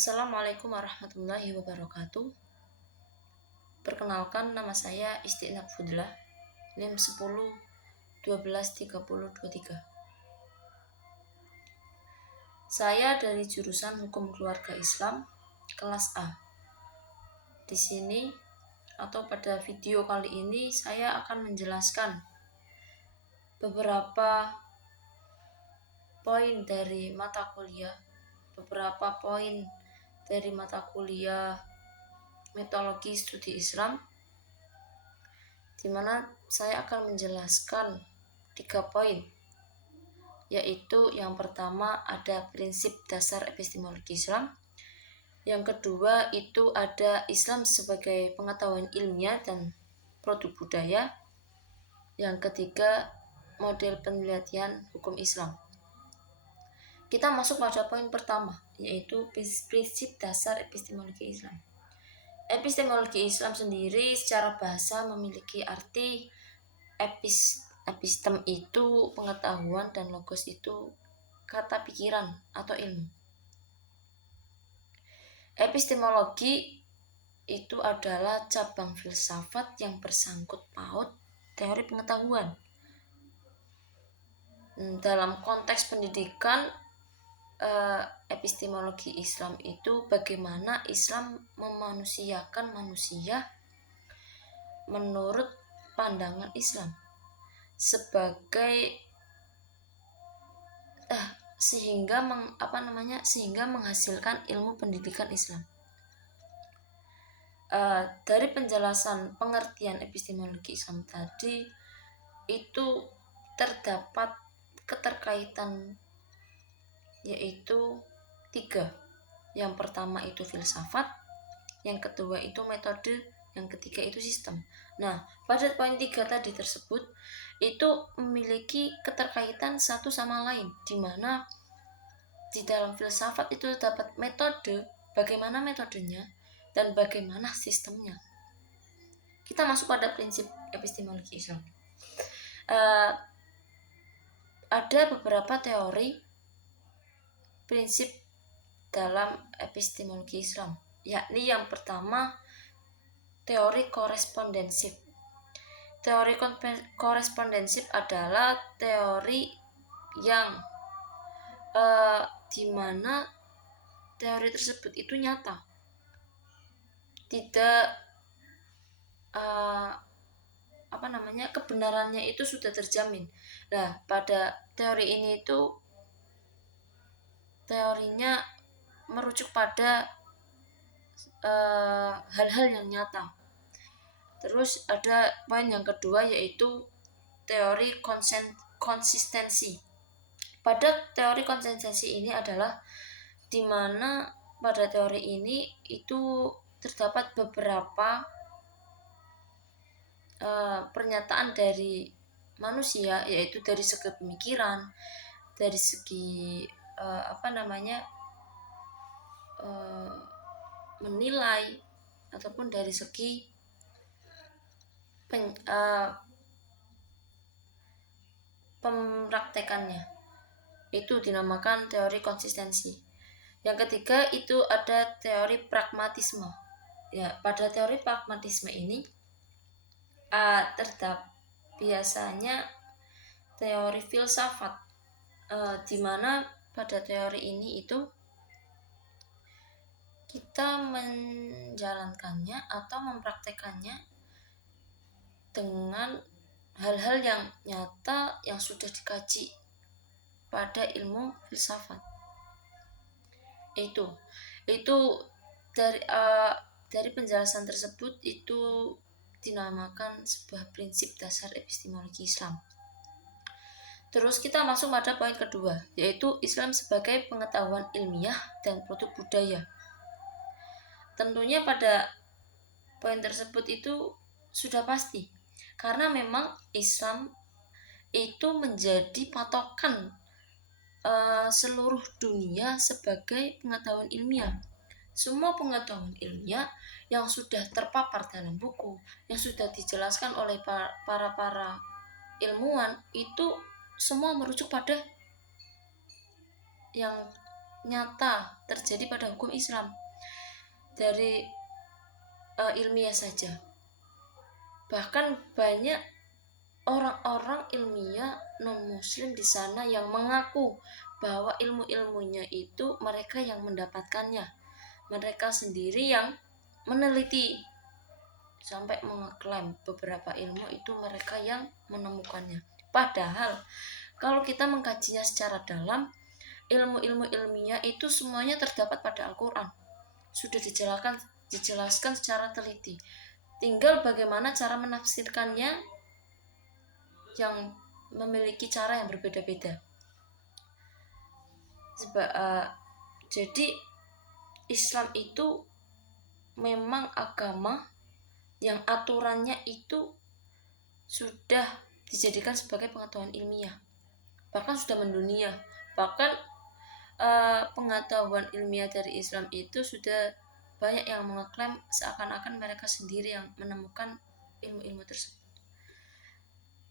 Assalamualaikum warahmatullahi wabarakatuh. Perkenalkan, nama saya Istiqnaq Fudlah, NIM 10 12 30 23. Saya dari jurusan Hukum Keluarga Islam kelas A. Di sini atau pada video kali ini saya akan menjelaskan beberapa poin dari mata kuliah, metodologi studi Islam, di mana saya akan menjelaskan 3 poin, yaitu yang pertama ada prinsip dasar epistemologi Islam, yang kedua itu ada Islam sebagai pengetahuan ilmiah dan produk budaya, yang ketiga model penelitian hukum Islam. Kita masuk pada poin pertama, yaitu prinsip dasar epistemologi Islam. Epistemologi Islam sendiri secara bahasa memiliki arti epistem itu pengetahuan dan logos itu kata pikiran atau ilmu. Epistemologi itu adalah cabang filsafat yang bersangkut paut teori pengetahuan. Dalam konteks pendidikan, epistemologi Islam itu bagaimana Islam memanusiakan manusia menurut pandangan Islam sebagai sehingga menghasilkan ilmu pendidikan Islam. Dari penjelasan pengertian epistemologi Islam tadi itu terdapat keterkaitan, yaitu 3. Yang pertama itu filsafat, yang kedua itu metode, yang ketiga itu sistem. Nah, pada poin 3 tadi tersebut itu memiliki keterkaitan satu sama lain, di mana di dalam filsafat itu terdapat metode, bagaimana metodenya dan bagaimana sistemnya. Kita masuk pada prinsip epistemologi Islam. Ada beberapa teori prinsip dalam epistemologi Islam, yakni yang pertama teori korespondensif. Teori korespondensif adalah teori yang di mana teori tersebut itu nyata, tidak kebenarannya itu sudah terjamin. Nah, pada teori ini itu teorinya merujuk pada hal-hal yang nyata. Terus ada poin yang kedua, yaitu teori konsistensi. Pada teori konsistensi ini adalah di mana pada teori ini itu terdapat beberapa pernyataan dari manusia, yaitu dari segi pemikiran, dari segi menilai, ataupun dari segi pempraktekannya. Itu dinamakan teori konsistensi. Yang ketiga itu ada teori pragmatisme. Ya, pada teori pragmatisme ini terdapat biasanya teori filsafat, di mana pada teori ini itu kita menjalankannya atau mempraktekannya dengan hal-hal yang nyata yang sudah dikaji pada ilmu filsafat. Itu dari penjelasan tersebut itu dinamakan sebuah prinsip dasar epistemologi Islam. Terus kita masuk pada poin kedua, yaitu Islam sebagai pengetahuan ilmiah dan produk budaya. Tentunya pada poin tersebut itu sudah pasti, karena memang Islam itu menjadi patokan seluruh dunia sebagai pengetahuan ilmiah. Semua pengetahuan ilmiah yang sudah terpapar dalam buku, yang sudah dijelaskan oleh para ilmuwan, itu semua merujuk pada yang nyata terjadi pada hukum Islam dari ilmiah saja. Bahkan banyak orang-orang ilmiah non-muslim di sana yang mengaku bahwa ilmu-ilmunya itu mereka yang mendapatkannya, mereka sendiri yang meneliti, sampai mengeklaim beberapa ilmu itu mereka yang menemukannya. Padahal kalau kita mengkajinya secara dalam, ilmu-ilmu ilmiah itu semuanya terdapat pada Al-Quran, sudah dijelaskan secara teliti. Tinggal bagaimana cara menafsirkannya yang memiliki cara yang berbeda-beda. Jadi Islam itu memang agama yang aturannya itu sudah dijadikan sebagai pengetahuan ilmiah, bahkan sudah mendunia. Bahkan pengetahuan ilmiah dari Islam itu sudah banyak yang mengeklaim seakan-akan mereka sendiri yang menemukan ilmu-ilmu tersebut.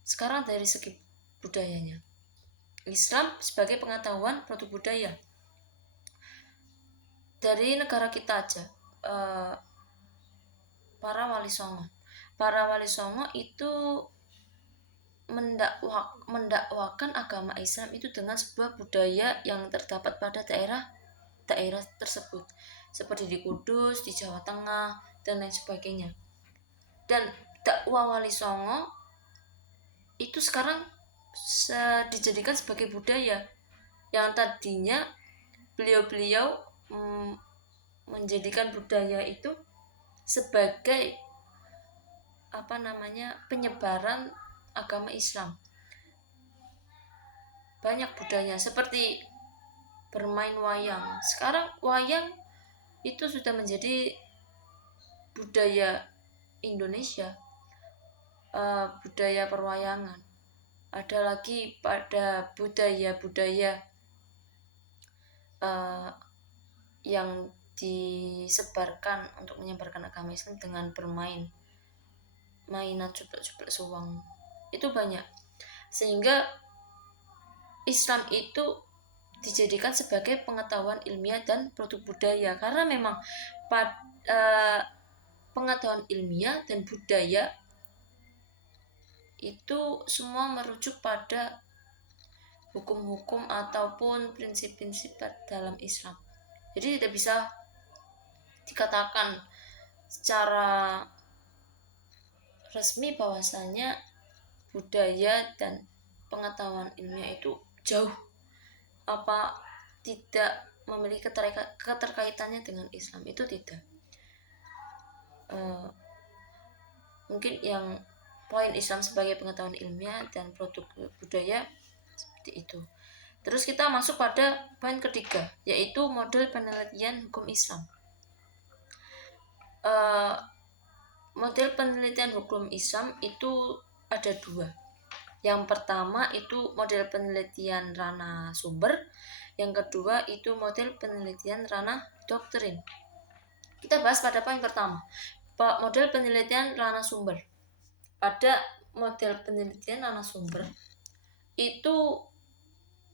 Sekarang dari segi budayanya, Islam sebagai pengetahuan produk budaya. Dari negara kita aja, para wali songo itu mendakwakan agama Islam itu dengan sebuah budaya yang terdapat pada daerah tersebut, seperti di Kudus, di Jawa Tengah, dan lain sebagainya. Dan dakwah wali songo itu sekarang dijadikan sebagai budaya yang tadinya beliau menjadikan budaya itu sebagai penyebaran agama Islam. Banyak budaya seperti bermain wayang. Sekarang wayang itu sudah menjadi budaya Indonesia, budaya perwayangan. Ada lagi pada budaya-budaya yang disebarkan untuk menyebarkan agama Islam dengan bermain mainan cuplek-cuplek suwang. Itu banyak, sehingga Islam itu dijadikan sebagai pengetahuan ilmiah dan produk budaya, karena memang pengetahuan ilmiah dan budaya itu semua merujuk pada hukum-hukum ataupun prinsip-prinsip dalam Islam. Jadi tidak bisa dikatakan secara resmi bahwasanya budaya dan pengetahuan ilmiah itu jauh tidak memiliki keterkaitannya dengan Islam. Itu tidak. Mungkin yang poin Islam sebagai pengetahuan ilmiah dan produk budaya seperti itu. Terus kita masuk pada poin ketiga, yaitu model penelitian hukum Islam. Model penelitian hukum Islam itu ada dua. Yang pertama itu model penelitian ranah sumber, yang kedua itu model penelitian ranah doktrin. Kita bahas pada poin pertama, model penelitian ranah sumber. Pada model penelitian ranah sumber itu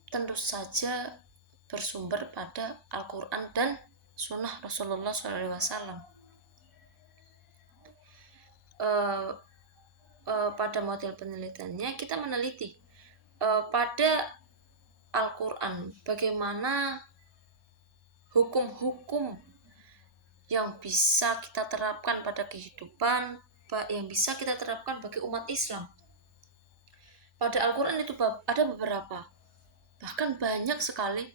tentu saja bersumber pada Al-Quran dan Sunnah Rasulullah SAW. Pada model penelitiannya kita meneliti pada Al-Quran bagaimana hukum-hukum yang bisa kita terapkan pada kehidupan, yang bisa kita terapkan bagi umat Islam. Pada Al-Quran itu ada beberapa, bahkan banyak sekali.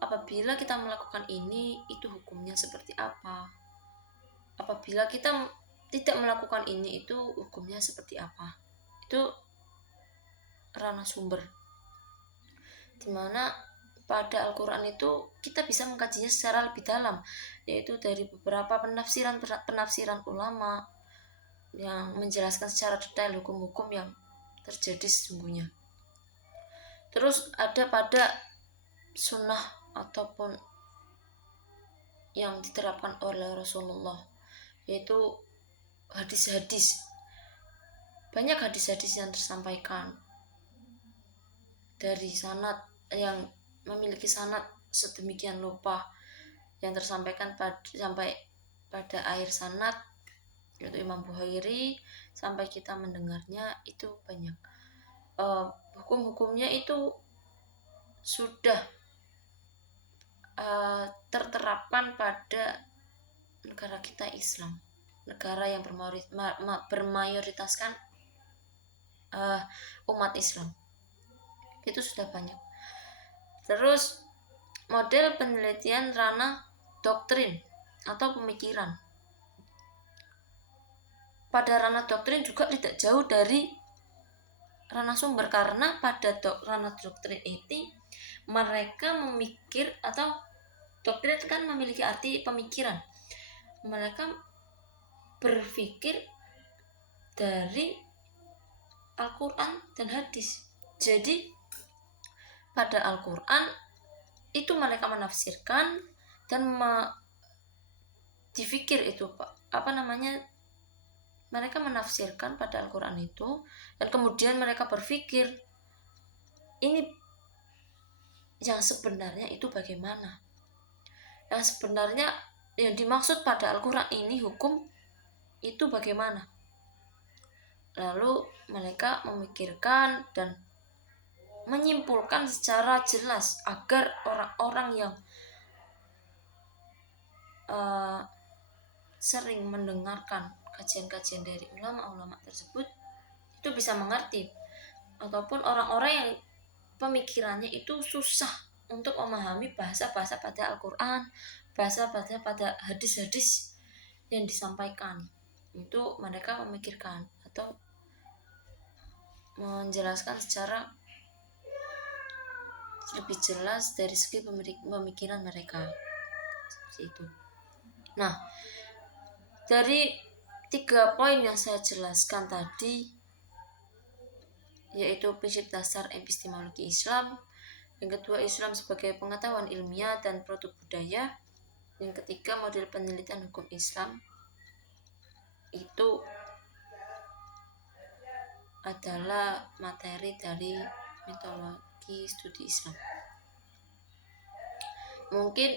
Apabila kita melakukan ini, itu hukumnya seperti apa. Apabila kita tidak melakukan ini, itu hukumnya seperti apa. Itu ranah sumber, dimana pada Al-Quran itu kita bisa mengkajinya secara lebih dalam, yaitu dari beberapa penafsiran ulama yang menjelaskan secara detail hukum-hukum yang terjadi sesungguhnya. Terus ada pada sunnah ataupun yang diterapkan oleh Rasulullah, yaitu hadis-hadis. Banyak hadis-hadis yang tersampaikan dari sanad yang memiliki sanad sedemikian rupa yang tersampaikan sampai pada akhir sanad, yaitu Imam Bukhari, sampai kita mendengarnya itu banyak. Hukum-hukumnya itu sudah terterapkan pada negara kita Islam, negara yang bermayoritaskan umat Islam, itu sudah banyak. Terus model penelitian ranah doktrin atau pemikiran. Pada ranah doktrin juga tidak jauh dari ranah sumber, karena pada ranah doktrin itu mereka memikir, atau doktrin kan memiliki arti pemikiran. Mereka berpikir dari Al-Quran dan hadis. Jadi pada Al-Quran itu mereka menafsirkan dan dipikir itu mereka menafsirkan pada Al-Quran itu, dan kemudian mereka berpikir ini yang sebenarnya itu bagaimana, yang sebenarnya yang dimaksud pada Al-Quran ini hukum itu bagaimana. Lalu mereka memikirkan dan menyimpulkan secara jelas agar orang-orang yang sering mendengarkan kajian-kajian dari ulama-ulama tersebut itu bisa mengerti, ataupun orang-orang yang pemikirannya itu susah untuk memahami bahasa-bahasa pada Al-Quran, bahasa-bahasa pada hadis-hadis yang disampaikan, itu mereka memikirkan atau menjelaskan secara lebih jelas dari segi pemikiran mereka, seperti itu. Nah, dari 3 poin yang saya jelaskan tadi, yaitu prinsip dasar epistemologi Islam, yang kedua Islam sebagai pengetahuan ilmiah dan produk budaya, yang ketiga model penelitian hukum Islam, itu adalah materi dari metodologi studi Islam. Mungkin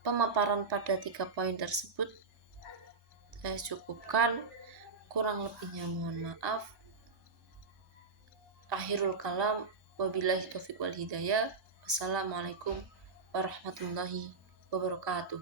pemaparan pada 3 poin tersebut saya cukupkan, kurang lebihnya mohon maaf. Akhirul kalam, wabillahi taufiq wal hidayah. Wassalamualaikum warahmatullahi wabarakatuh.